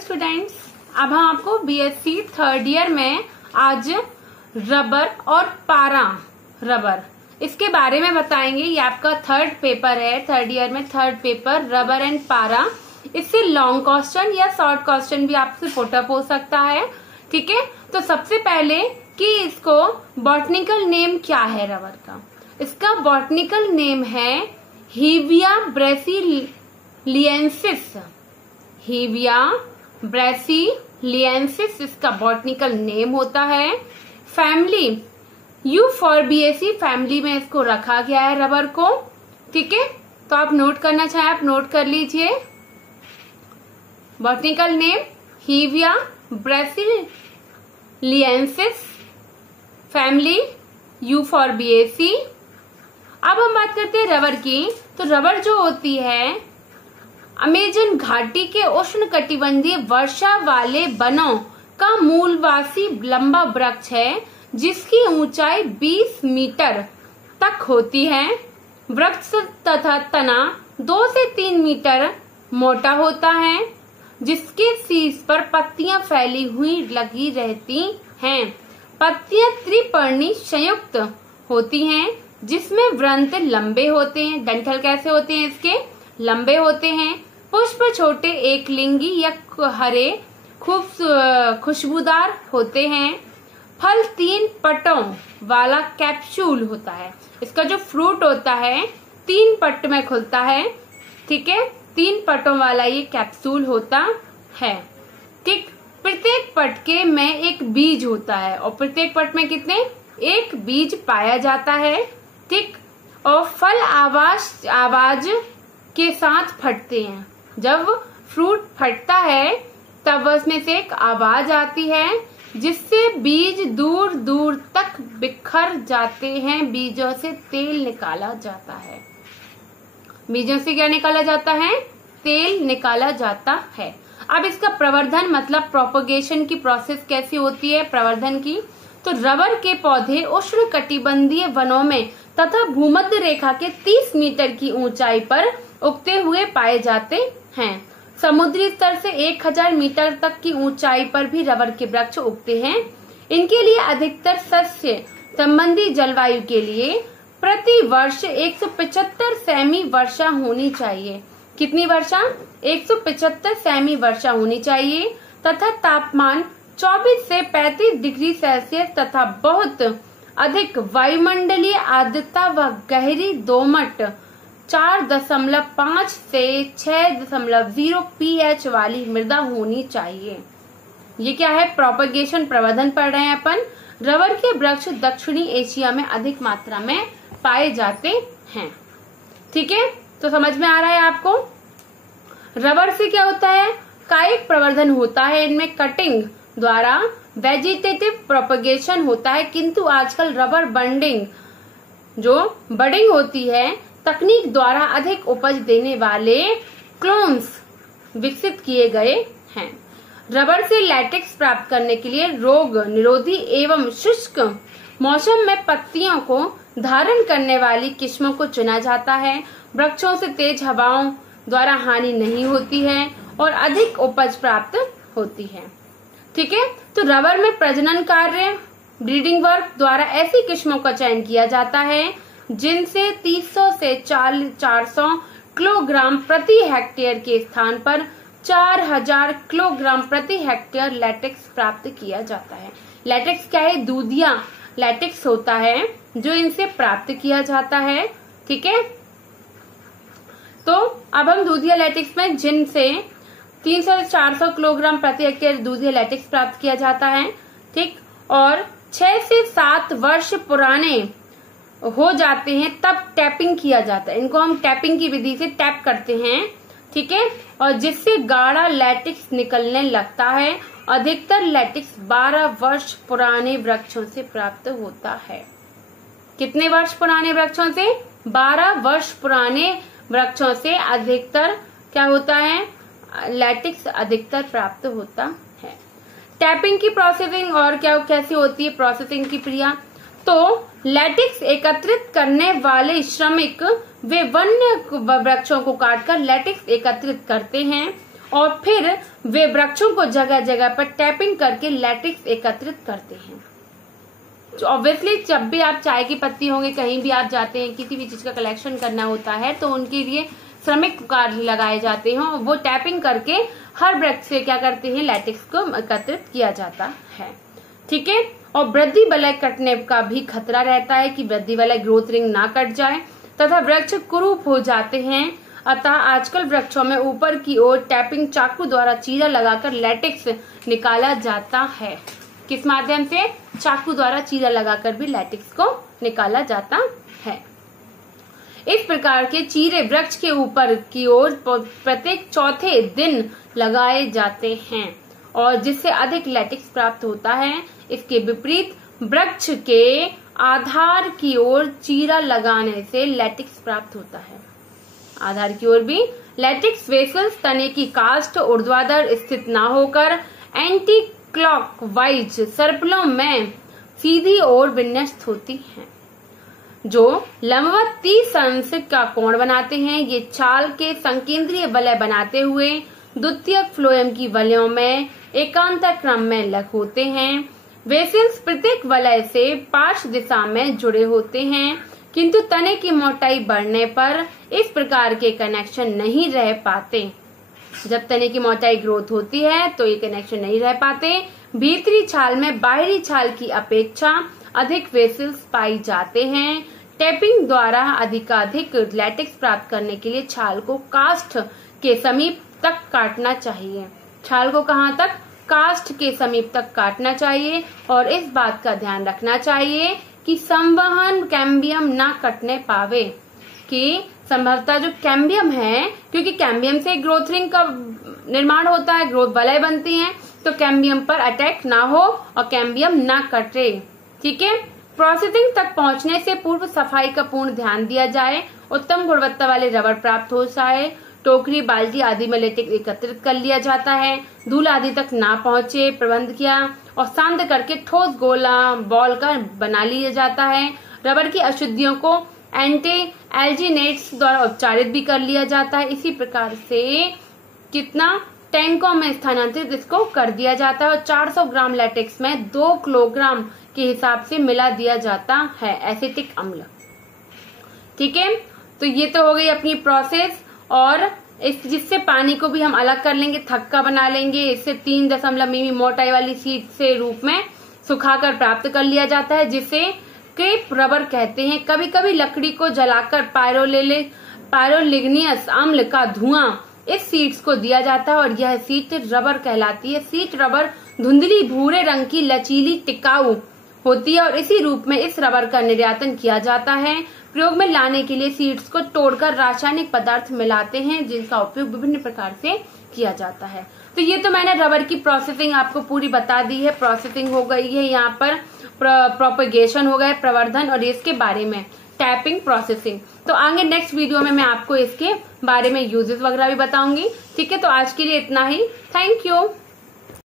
Students, अब हम आपको बीएससी थर्ड ईयर में आज रबर और पारा रबर इसके बारे में बताएंगे। ये आपका थर्ड पेपर है, थर्ड ईयर में थर्ड पेपर रबर एंड पारा। इससे लॉन्ग क्वेश्चन या शॉर्ट क्वेश्चन भी आपसे पुटअप हो सकता है। ठीक है, तो सबसे पहले कि इसको बॉटनिकल नेम क्या है रबर का। इसका बॉटनिकल नेम है हीविया ब्रासिलिएंसिस। हीविया ब्रासिलिएंसिस इसका बॉटनिकल नेम होता है। फैमिली यूफॉर्बिएसी फैमिली में इसको रखा गया है रबर को। ठीक है, तो आप नोट करना चाहें आप नोट कर लीजिए। Botanical name hevea brasiliensis, family euphorbiaceae. अब हम बात करते हैं रबर की। तो रबर जो होती है अमेजन घाटी के उष्ण कटिबंधीय वर्षा वाले वनों का मूलवासी लंबा वृक्ष है जिसकी ऊंचाई 20 मीटर तक होती है। वृक्ष तथा तना 2 से 3 मीटर मोटा होता है जिसके शीर्ष पर पत्तियां फैली हुई लगी रहती हैं। पत्तियां त्रिपर्णी संयुक्त होती हैं जिसमें वृंत लंबे होते हैं। डंठल कैसे होते हैं इसके, लंबे होते हैं। पुष्प छोटे एक लिंगी या हरे खुशबूदार होते हैं। फल 3 पट्टों वाला कैप्सूल होता है। इसका जो फ्रूट होता है 3 पट्ट में खुलता है। ठीक है, 3 पट्टों वाला ये कैप्सूल होता है। ठीक, प्रत्येक पट्ट में एक बीज होता है और प्रत्येक पट्ट में कितने, एक बीज पाया जाता है। ठीक, और फल आवाज के साथ फटते हैं। जब फ्रूट फटता है तब उसमें से एक आवाज आती है जिससे बीज दूर दूर तक बिखर जाते हैं। बीजों से तेल निकाला जाता है। बीजों से क्या निकाला जाता है, तेल निकाला जाता है। अब इसका प्रवर्धन मतलब प्रोपगेशन की प्रोसेस कैसी होती है प्रवर्धन की। तो रबर के पौधे उष्ण कटिबंधीय वनों में तथा भूमध्य रेखा के 30 मीटर की ऊंचाई पर उगते हुए पाए जाते हैं। समुद्री स्तर से 1000 मीटर तक की ऊंचाई पर भी रबर के वृक्ष उगते हैं। इनके लिए अधिकतर सस्य संबंधी जलवायु के लिए प्रति वर्ष 175 सेमी वर्षा होनी चाहिए। कितनी वर्षा, 175 सेमी वर्षा होनी चाहिए तथा तापमान 24 से 35 डिग्री सेल्सियस तथा बहुत अधिक वायुमंडलीय आर्द्रता व गहरी दोमट 4.5 से 6.0 pH वाली मृदा होनी चाहिए। ये क्या है, प्रोपगेशन प्रवर्धन पढ़ रहे हैं अपन। रबर के वृक्ष दक्षिणी एशिया में अधिक मात्रा में पाए जाते हैं। ठीक है, तो समझ में आ रहा है आपको। रबर से क्या होता है, कायिक प्रवर्धन होता है। इनमें कटिंग द्वारा वेजिटेटिव प्रोपगेशन होता है, किंतु आजकल रबर बंडिंग जो बडिंग होती है तकनीक द्वारा अधिक उपज देने वाले क्लोन्स विकसित किए गए हैं। रबर से लैटेक्स प्राप्त करने के लिए रोग निरोधी एवं शुष्क मौसम में पत्तियों को धारण करने वाली किस्मों को चुना जाता है। वृक्षों से तेज हवाओं द्वारा हानि नहीं होती है और अधिक उपज प्राप्त होती है। ठीक है, तो रबर में प्रजनन कार्य ब्रीडिंग वर्क द्वारा ऐसी किस्मों का चयन किया जाता है जिनसे 300 से 400 किलोग्राम प्रति हेक्टेयर के स्थान पर 4000 किलोग्राम प्रति हेक्टेयर लैटेक्स प्राप्त किया जाता है। लैटेक्स क्या है, दूधिया लैटेक्स होता है जो इनसे प्राप्त किया जाता है। ठीक है, तो अब हम दूधिया लैटेक्स में जिनसे 300 से 400 किलोग्राम प्रति हेक्टेयर दूधिया लैटेक्स प्राप्त किया जाता है। ठीक, और 6 से 7 वर्ष पुराने हो जाते हैं तब टैपिंग किया जाता है। इनको हम टैपिंग की विधि से टैप करते हैं। ठीक है, और जिससे गाढ़ा लैटेक्स निकलने लगता है। अधिकतर लैटेक्स 12 वर्ष पुराने वृक्षों से प्राप्त होता है। कितने वर्ष पुराने वृक्षों से, 12 वर्ष पुराने वृक्षों से अधिकतर क्या होता है, लैटेक्स अधिकतर प्राप्त होता है। टैपिंग की प्रोसेसिंग और क्या कैसी होती है प्रोसेसिंग की क्रिया। तो लैटेक्स एकत्रित करने वाले श्रमिक वे वन्य वृक्षों को काटकर लैटेक्स एकत्रित करते हैं और फिर वे वृक्षों को जगह जगह पर टैपिंग करके लैटेक्स एकत्रित करते हैं। ऑब्वियसली जब भी आप चाय की पत्ती होंगे, कहीं भी आप जाते हैं, किसी भी चीज का कलेक्शन करना होता है, तो उनके लिए श्रमिक कार्य लगाए जाते हैं और वो टैपिंग करके हर वृक्ष से क्या करते हैं, लैटेक्स को एकत्रित किया जाता है। ठीक है। और वृद्धि वलय कटने का भी खतरा रहता है कि वृद्धि वलय ग्रोथ रिंग ना कट जाए तथा वृक्ष कुरूप हो जाते हैं। अतः आजकल वृक्षों में ऊपर की ओर टैपिंग चाकू द्वारा चीरा लगाकर लैटेक्स निकाला जाता है। किस माध्यम से? चाकू द्वारा चीरा लगाकर भी लैटेक्स को निकाला जाता है। इस प्रकार के चीरे वृक्ष के ऊपर की ओर प्रत्येक चौथे दिन लगाए जाते हैं और जिससे अधिक लैटेक्स प्राप्त होता है। इसके विपरीत वृक्ष के आधार की ओर चीरा लगाने से लैटेक्स प्राप्त होता है। आधार की ओर भी लैटेक्स वेसल्स तने की कास्ट ऊर्ध्वाधर स्थित न होकर एंटी क्लॉकवाइज सर्पिलों में सीधी ओर विन्यस्त होती हैं, जो लंबवत 30 अंश का कोण बनाते हैं। ये छाल के संकेंद्रीय वलय बनाते हुए द्वितीयक फ्लोएम की वलयों में एकांतर क्रम में लग होते हैं। वेसल्स प्रत्येक वलय से पार्श्व दिशा में जुड़े होते हैं, किंतु तने की मोटाई बढ़ने पर इस प्रकार के कनेक्शन नहीं रह पाते। जब तने की मोटाई ग्रोथ होती है तो ये कनेक्शन नहीं रह पाते। भीतरी छाल में बाहरी छाल की अपेक्षा अधिक वेसल्स पाई जाते हैं। टैपिंग द्वारा अधिकाधिक लैटेक्स प्राप्त करने के लिए छाल को कास्ट के समीप तक काटना चाहिए। छाल को कहाँ तक? कास्ट के समीप तक काटना चाहिए और इस बात का ध्यान रखना चाहिए कि संवहन कैम्बियम ना कटने पावे, कि संभवतः जो कैम्बियम है, क्योंकि कैम्बियम से ग्रोथ रिंग का निर्माण होता है, ग्रोथ वलय बनती हैं, तो कैम्बियम पर अटैक ना हो और कैम्बियम ना कटे। ठीक है। प्रोसेसिंग तक पहुंचने से पूर्व सफाई का पूर्ण ध्यान दिया जाए। उत्तम गुणवत्ता वाले रबर प्राप्त हो जाए। टोकरी, बाल्टी आदि में लैटेक्स एकत्रित कर लिया जाता है। धूल आदि तक ना पहुंचे प्रबंध किया और सांध करके ठोस गोला बॉल का बना लिया जाता है। रबर की अशुद्धियों को एंटी एल्जीनेट्स द्वारा उपचारित भी कर लिया जाता है। इसी प्रकार से कितना टैंकों में स्थानांतरित इसको कर दिया जाता है और 400 ग्राम लैटेक्स में 2 किलोग्राम के हिसाब से मिला दिया जाता है एसिटिक अम्ल। ठीक है। तो ये तो हो गई अपनी प्रोसेस। और इस जिससे पानी को भी हम अलग कर लेंगे, थक्का बना लेंगे। इससे 3 मिमी मोटाई वाली शीट से रूप में सुखाकर प्राप्त कर लिया जाता है, जिसे क्रेप रबर कहते हैं। कभी कभी लकड़ी को जलाकर पायरोलिग्नियस अम्ल का धुआं इस सीड्स को दिया जाता है और यह सीट रबर कहलाती है। सीट रबर धुंधली भूरे रंग की लचीली टिकाऊ होती है और इसी रूप में इस रबर का निर्यातन किया जाता है। प्रयोग में लाने के लिए सीड्स को तोड़कर रासायनिक पदार्थ मिलाते हैं, जिनका उपयोग विभिन्न प्रकार से किया जाता है। तो ये तो मैंने रबर की प्रोसेसिंग आपको पूरी बता दी है। प्रोसेसिंग हो गई है, यहाँ पर प्रोपेगेशन हो गया, प्रवर्धन, और इसके बारे में टैपिंग प्रोसेसिंग। तो आगे नेक्स्ट वीडियो में मैं आपको इसके बारे में यूजेस वगैरह भी बताऊंगी। ठीक है। तो आज के लिए इतना ही। Thank you.